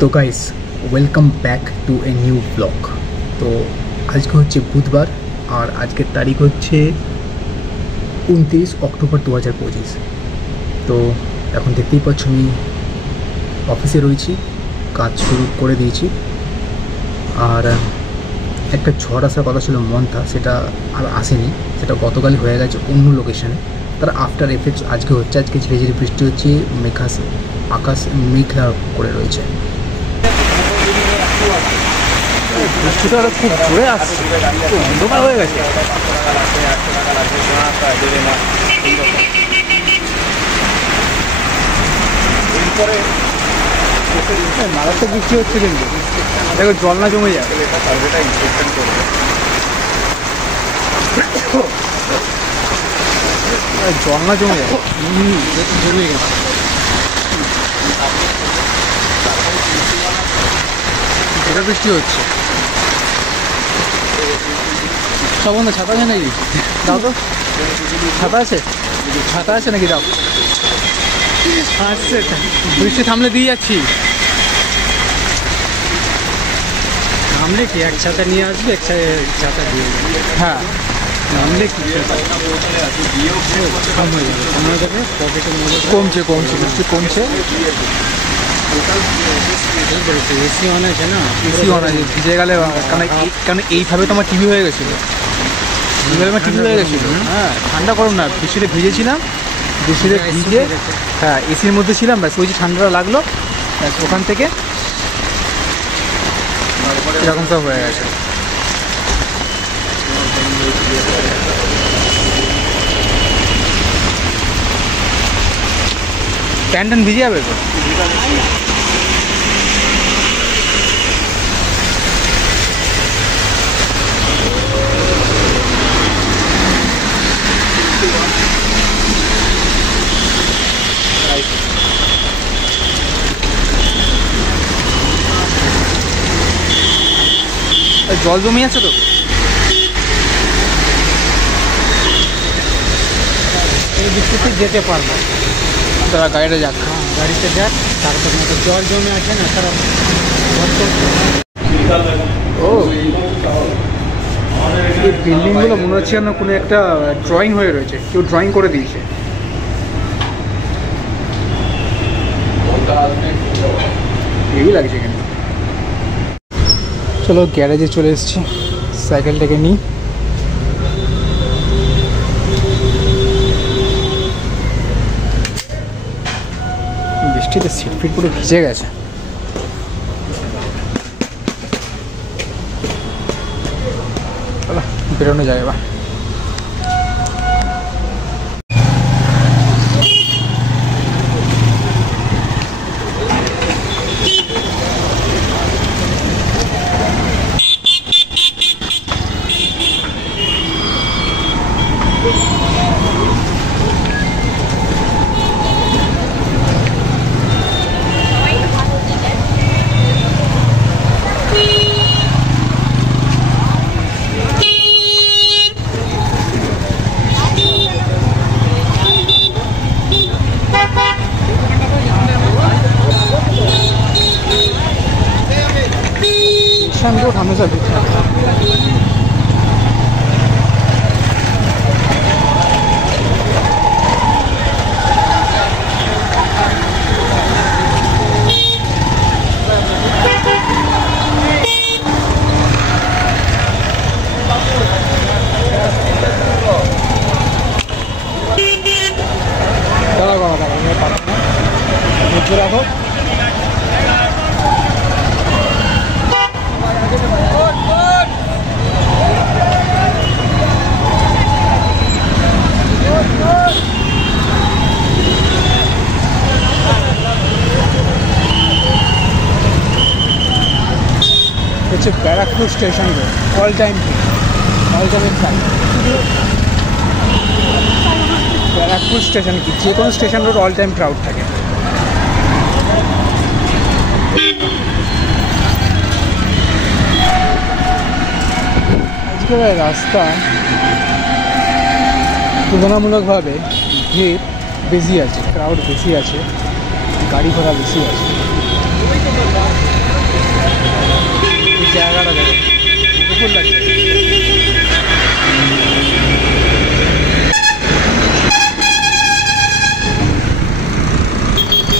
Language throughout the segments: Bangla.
তো guys, welcome back to a new blog. তো আজকে হচ্ছে বুধবার আর আজকের তারিখ হচ্ছে 29 অক্টোবর 2025। তো এখন দেখতেই পাচ্ছ আমি অফিসে রয়েছি, কাজ শুরু করে দিয়েছি। আর একটা ঝড় আসার কথা ছিল মন্থা, সেটা আর আসেনি, সেটা গতকালই হয়ে গেছে অন্য লোকেশানে। তার আফটার এফেক্টস আজকে হচ্ছে, আজকে ঝিরে ঝিরে বৃষ্টি হচ্ছে, আকাশ মেঘলা করে রয়েছে। বৃষ্টিটা খুব জোরে আসছে, অন্ধকার হয়ে গেছে। মারাত্মক বৃষ্টি হচ্ছে, কিন্তু দেখো জল না জমে যায়, জল না জমে যায়, জমে গেছে। জোরে বৃষ্টি হচ্ছে। সব বন্ধু ছাতা আছে নাকি? দাও তো, ছাতা আছে? ছাতা আছে নাকি? দাও। আসছে, বৃষ্টি থামলে দিয়ে যাচ্ছি। নামলে কি এক ছাতা নিয়ে আসবে, এক ছাতা দিয়ে যাবে। হ্যাঁ, নামলে কি কম হয়ে যাবে, কমে যাবে, পকেটের মধ্যে কমছে কমছে, বৃষ্টি কমছে। এসি অন আছে না, এসি অন আছে, ভিজে গেলে, কারণ এইভাবে তো আমার টিভি হয়ে গেছিলো, এইভাবে আমার টিভি হয়ে গেছিলো। হ্যাঁ, ঠান্ডা গরম না, বৃষ্টিতে ভিজেছিলাম, বৃষ্টিতে ভিজে হ্যাঁ এসির মধ্যে ছিলাম, ব্যাস ওই যে ঠান্ডাটা লাগলো, ব্যাস ওখান থেকে এরকম সব হয়ে গেছে। প্যান্ট ট্যান্ট ভিজে যাবে তো। জল জমে আছে তো, এই বৃষ্টিতে যেতে পারবো। তারা গাড়িটা যাক, গাড়িতে যাক, তারপর মতো জল জমে আছে না সারা। ও এই বিল্ডিংগুলো মনে হচ্ছে যেন কোনো একটা ড্রয়িং হয়ে রয়েছে, কেউ ড্রয়িং করে দিয়েছে। এই লাগছে এখানে। চলো গ্যারেজে চলে এসেছি, সাইকেলটাকে নিই। বৃষ্টিতে সিট ফিট পুরো ভিজে গেছে। চলো বেরোনো যায় এবার। रोड हमेशा दिखता है। রাখো হচ্ছে Barrackpore station road, all time time. Barrackpore station কি, যে কোনো station road all time crowd থাকে। আজকের রাস্তা তুলনামূলকভাবে ভিড় বেশি আছে, ক্রাউড বেশি আছে, গাড়ি ঘোড়া বেশি আছে। জায়গাটা দেখো, উপর লাগছে।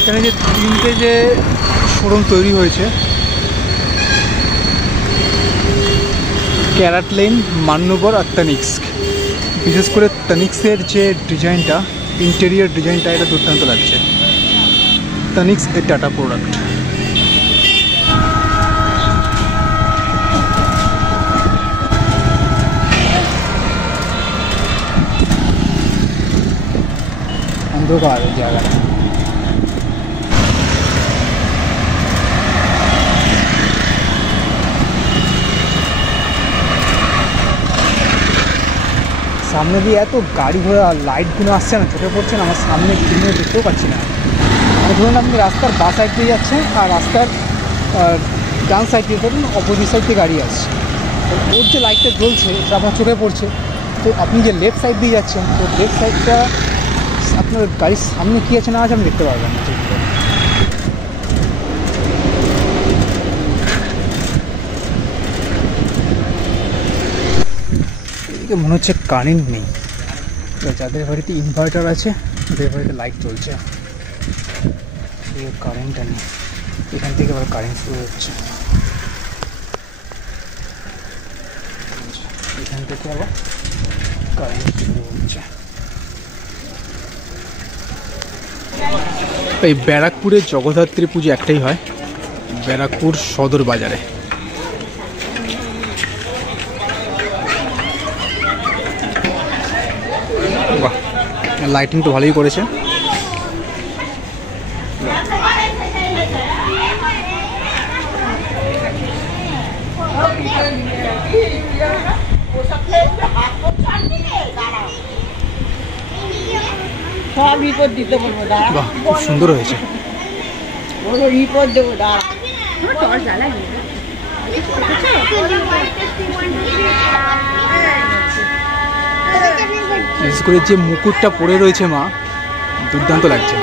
এখানে যে 3টে যে শোরুম তৈরি হয়েছে, ক্যারাট লেন, মান্যবর আর তানিস্ক। বিশেষ করে তানিস্কের যে ডিজাইনটা, ইন্টেরিয়র ডিজাইনটা, এটা দুর্দান্ত লাগছে। তানিস্ক এর টাটা প্রোডাক্ট। অন্ধকার জায়গাটা। সামনে দিয়ে এত গাড়ি ঘোড়া আর লাইটগুলো আসছে না, চোখে পড়ছে না, আমার সামনে কিনে দেখতেও পাচ্ছি না। ধরুন আপনি রাস্তার বাঁ সাইড দিয়ে যাচ্ছেন আর রাস্তার ডান সাইড দিয়ে ধরুন অপোজিট সাইড দিয়ে গাড়ি আসছে, ওর যে লাইটটা জ্বলছে সেটা আপনার চোখে পড়ছে। তো আপনি যে লেফট সাইড দিয়ে যাচ্ছেন, তো লেফট সাইডটা আপনার গাড়ির সামনে কী আছে না আছে আপনি দেখতে পারবেন না ঠিক করে। এদিকে মনে হচ্ছে কারেন্ট নেই, যাদের বাড়িতে ইনভার্টার আছে তাদের বাড়িতে লাইট চলছে, কারেন্টটা নেই। এখান থেকে আবার কারেন্ট শুরু হচ্ছে, এখান থেকে আবার কারেন্ট শুরু হচ্ছে। এই ব্যারাকপুরে জগদ্ধাত্রী পুজো একটাই হয়, ব্যারাকপুর সদর বাজারে। বাহ, লাইটিং তো ভালোই করেছে। সব রিপোর্ট দিতে বলবো, বাহ, খুব সুন্দর হয়েছে। রিপোর্ট দেবো, দাঁড়া। বিশেষ করে যে মুকুটটা পরে রয়েছে মা, দুর্দান্ত লাগছে।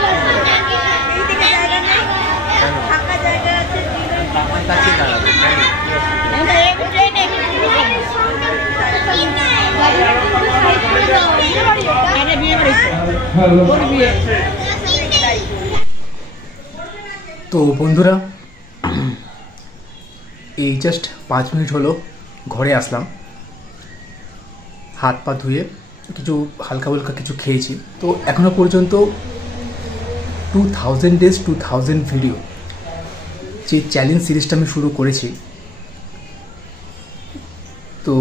তো বন্ধুরা, এই জাস্ট 5 মিনিট হলো ঘরে আসলাম, হাত পা ধুয়ে কিছু হালকা হালকা কিছু খেয়েছি। তো এখনও পর্যন্ত 2000 days 2000 ভিডিও যে চ্যালেঞ্জ সিরিজটা আমি শুরু করেছি, তো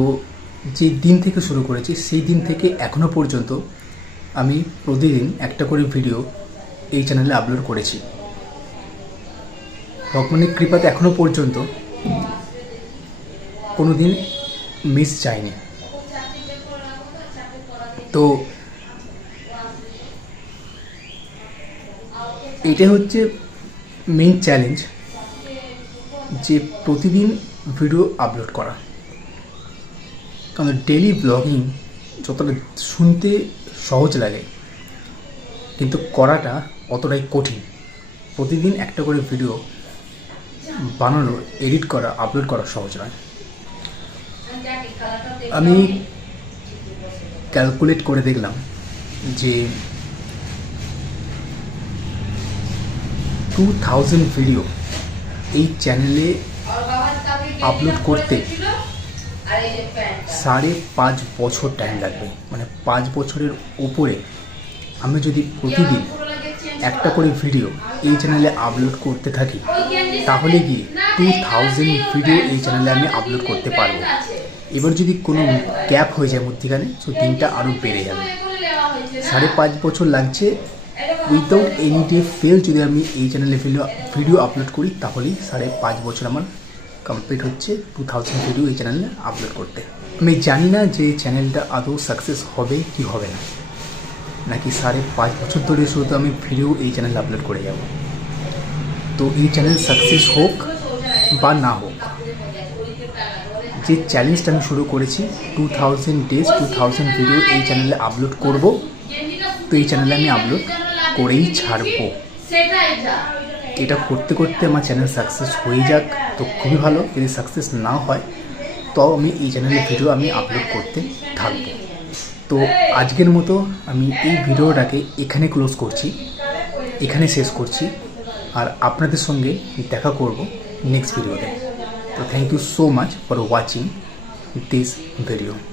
যে দিন থেকে শুরু করেছি সেই দিন থেকে এখনও পর্যন্ত আমি প্রতিদিন একটা করে ভিডিও এই চ্যানেলে আপলোড করেছি। ভগবানের কৃপাতে এখনও পর্যন্ত কোনো দিন মিস যায়নি। তো এটা হচ্ছে মেইন চ্যালেঞ্জ, যে প্রতিদিন ভিডিও আপলোড করা। কারণ ডেইলি ব্লগিং যতটা শুনতে সহজ লাগে কিন্তু করাটা অতটাই কঠিন। প্রতিদিন একটা করে ভিডিও বানানো, এডিট করা, আপলোড করা সহজ নয়। আমি ক্যালকুলেট করে দেখলাম যে 2000 ভিডিও এই চ্যানেলে আপলোড করতে 5.5 বছর টাইম লাগবে। মানে 5 বছরের উপরে আমি যদি প্রতিদিন একটা করে ভিডিও এই চ্যানেলে আপলোড করতে থাকি, তাহলে গিয়ে 2000 ভিডিও এই চ্যানেলে আমি আপলোড করতে পারবো। এবার যদি কোনো গ্যাপ হয়ে যায় মধ্যিখানে, তো দিনটা আরও বেড়ে যাবে। 5.5 বছর লাগছে উইদাউট এনি ডে ফেল। যদি আমি এই চ্যানেলে ভিডিও আপলোড করি তাহলেই 5.5 বছর আমার কমপ্লিট হচ্ছে 2000 ভিডিও এই চ্যানেলে আপলোড করতে। আমি জানি না যে চ্যানেলটা আদৌ সাকসেস হবে কি হবে না, নাকি 5.5 বছর ধরে শুধু আমি ভিডিও এই চ্যানেলে আপলোড করে যাব। তো এই চ্যানেল সাকসেস হোক বা না হোক, যে চ্যালেঞ্জটা আমি শুরু করেছি 2000 days 2000 ভিডিও এই চ্যানেলে আপলোড করব, তো এই চ্যানেলে আমি আপলোড করেই ছাড়বো। এটা করতে করতে আমার চ্যানেল সাকসেস হয়ে যাক তো খুবই ভালো, যদি সাকসেস না হয় তো আমি এই চ্যানেলে ভিডিও আমি আপলোড করতে থাকবো। তো আজকের মতো আমি এই ভিডিওটাকে এখানে ক্লোজ করছি, এখানে শেষ করছি, আর আপনাদের সঙ্গে দেখা করব নেক্সট ভিডিওতে। তো thank you so much for watching this video.